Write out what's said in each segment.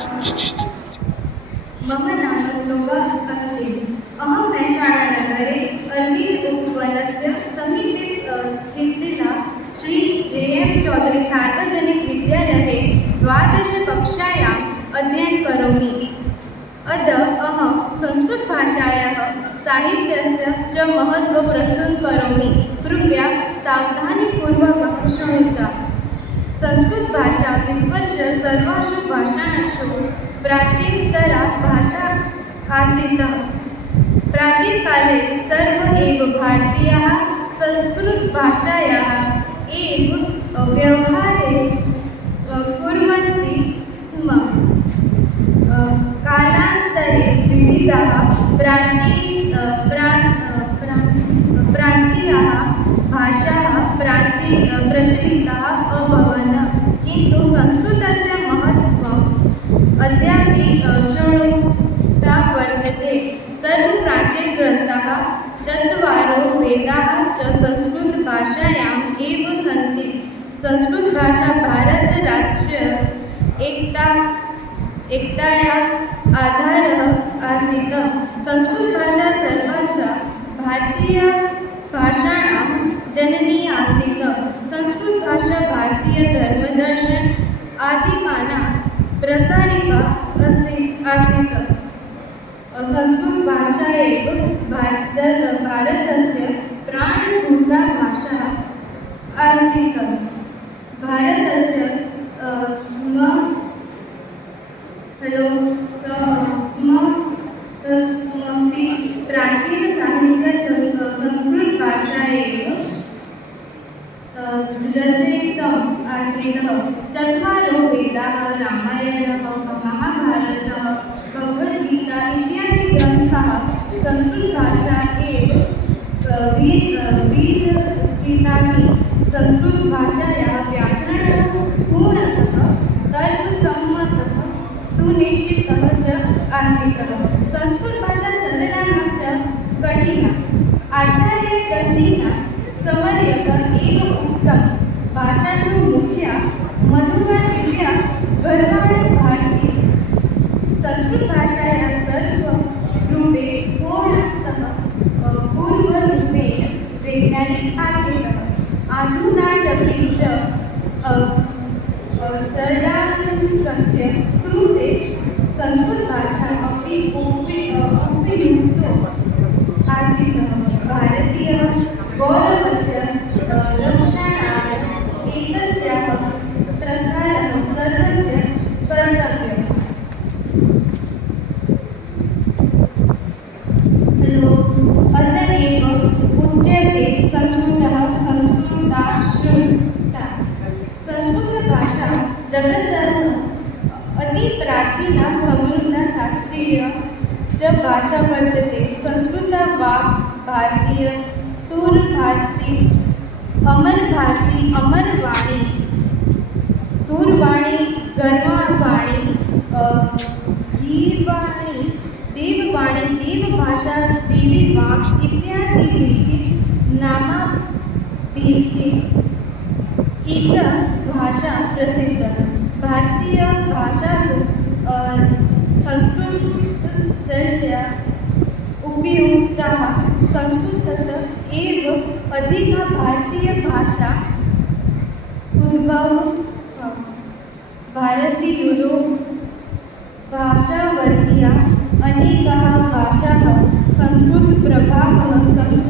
मम नाम श्लोका अस्ति अहं मेषाणनगरे उपवनस्य समीपे स्थितिला श्री जे एम् चौधरी सार्वजनिकविद्यालये द्वादशकक्षायाम् अध्ययनं करोमि अद्य अहं संस्कृतभाषायाः साहित्यस्य च महत्त्वं प्रस्तुतं करोमि कृपया सावधानपूर्वकं शृणुता संस्कृत भाषा विस्पर्श सर्वाशु प्राचीन तरा भाषा आसीत काले सर्व भारतीय संस्कृत संस्कृतभाषायाः एक व्यवहारे कुर्वन्ति स्म कालांतरे विविधाः प्राचीन प्रा प्रान्तीयाः भाषा प्राची प्रचलिताः अभवन् किन्तु संस्कृतस्य महत्त्वम् अद्यापि श्रोणुता वर्तते सर्वप्राचीनग्रन्थाः चत्वारो वेदाः च संस्कृतभाषायाम् एव सन्ति संस्कृतभाषा भारतराष्ट्र एकता एकतायाः आधारः आसीत् संस्कृतभाषा सर्वभाषा भारतीयभाषाणां जननी आसी संस्कृत भाषा भारतीय धर्म दर्शन आदि का प्रसारिका आसी संस्कृत भाषा एक भारत से प्राणभूता भाषा आसी रचयितं आसीत् चत्वारो वेदाः महाभारत महाभारतः भगवद्गीता इत्यादि ग्रन्थाः संस्कृतभाषा एव विरचितानि संस्कृतभाषायाः व्याकरणं पूर्णतः तर्कसम्मतः सुनिश्चितः च आसीत् संस्कृतभाषा सरला न च कठिना સમર્યકર એક ઉત્તમ ભાષાનું મુખ્યા મધુમા દિવ્યા ગરવાણી ભારતી સંસ્કૃત ભાષાયા સર્વ રૂપે પૂર્ણતમ પૂર્વ રૂપે વૈજ્ઞાનિક આસિત આધુનાટકે ચ સરદારકસ્ય કૃતે સંસ્કૃત ભાષા અપી अति प्राचीन समृद्ध शास्त्रीय च भाषा वर्तते संस्कृत वाक् भारतीय सूर भारती अमर भारती अमर वाणी सूरवाणी गर्वाणी गीरवाणी देववाणी देवभाषा देवी वाक् इत्यादि नामा भाषा प्रसिद्ध भारतीय भाषासु संस्कृतशैल्या उपयुक्ताः संस्कृत एव अधिका भारतीयभाषा उद्भवः भारतीयूरोप् अनेक भाषा संस्कृत प्रभाव संस्कृत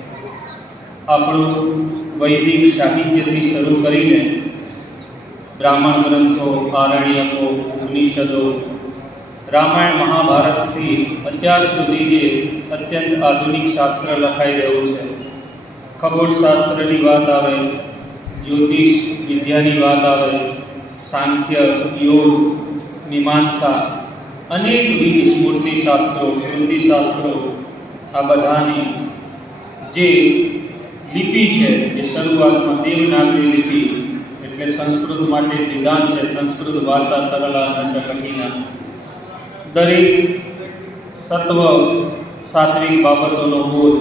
આપનો વૈદિક શાસ્ત્ર જેથી શરૂ કરીને બ્રાહ્મણ ગ્રંથો આરણીય સો ઉપનિષદો રામાયણ મહાભારત થી પંથ્યા સુધી જે અત્યંત આધુનિક શાસ્ત્ર લખાઈ રહ્યું છે ખગોળ શાસ્ત્રની વાત આવે જ્યોતિષ વિદ્યાની વાત આવે સાંખ્ય યોગ મીમાંસા અને બીજી સ્મૃતિ શાસ્ત્રો વિંદી શાસ્ત્રો બધાની જે લિપિ છે એ શરૂઆતમાં દેવનાગરી લિપિ એટલે સંસ્કૃત માટે નિદાન છે સંસ્કૃત ભાષા સરળ ન છે કઠિના દરેક સત્વ સાત્વિક બાબતોનો બોધ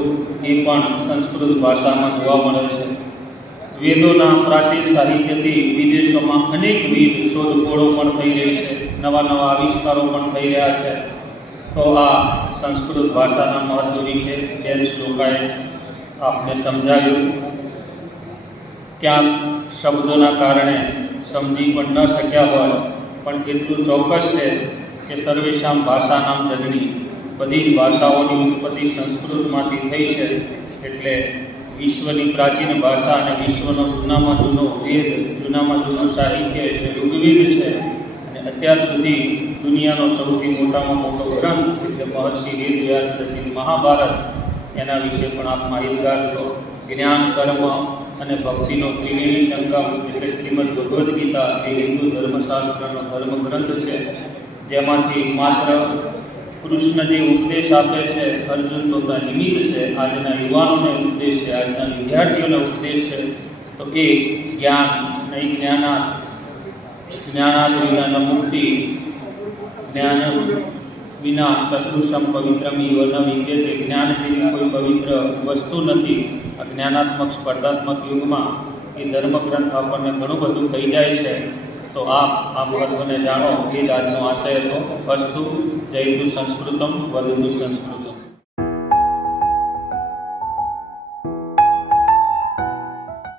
એ પણ સંસ્કૃત ભાષામાં જોવા મળે છે વેદોના પ્રાચીન સાહિત્યથી વિદેશોમાં અનેક અનેકવિધ શોધખોળો પણ થઈ રહી છે નવા નવા આવિષ્કારો પણ થઈ રહ્યા છે તો આ સંસ્કૃત ભાષાના મહત્વ વિશે બેન શ્લોકાએ આપને સમજાવ્યું ક્યાંક શબ્દોના કારણે સમજી પણ ન શક્યા હોય પણ એટલું ચોક્કસ છે કે સર્વેશામ ભાષાનામ જનની બધી ભાષાઓની ઉત્પત્તિ સંસ્કૃતમાંથી થઈ છે એટલે વિશ્વની પ્રાચીન ભાષા અને વિશ્વનો જૂનામાં જૂનો વેદ જૂનામાં જૂનો સાહિત્ય એટલે ઋગ્વેદ છે અને અત્યાર સુધી દુનિયાનો સૌથી મોટામાં મોટો ગ્રંથ એટલે મહર્ષિ વેદ વેદવ્યાસ રચિત મહાભારત એના વિશે પણ આપ માહિતગાર છો જ્ઞાન કર્મ અને ભક્તિનો ત્રિવેણી સંગમ એટલે શ્રીમદ ભગવદ્ ગીતા એ હિન્દુ ધર્મશાસ્ત્રનો ધર્મગ્રંથ છે જેમાંથી માત્ર કૃષ્ણ જે ઉપદેશ આપે છે અર્જુન પોતા નિમિત્ત છે આજના યુવાનોને ઉપદેશ છે આજના વિદ્યાર્થીઓને ઉપદેશ છે તો એ જ્ઞાન નહીં જ્ઞાના જ્ઞાના મુક્તિ જ્ઞાન વિના સદૃશમ પવિત્રમ ઈવ ન વિદ્યતે જ્ઞાન જેવી કોઈ પવિત્ર વસ્તુ નથી આ જ્ઞાનાત્મક સ્પર્ધાત્મક યુગમાં એ ધર્મગ્રંથ આપણને ઘણું બધું કહી જાય છે તો આપ આ મહત્વને જાણો એ જ આજનો આશય હતો વસ્તુ જયતુ સંસ્કૃતમ વધુ સંસ્કૃત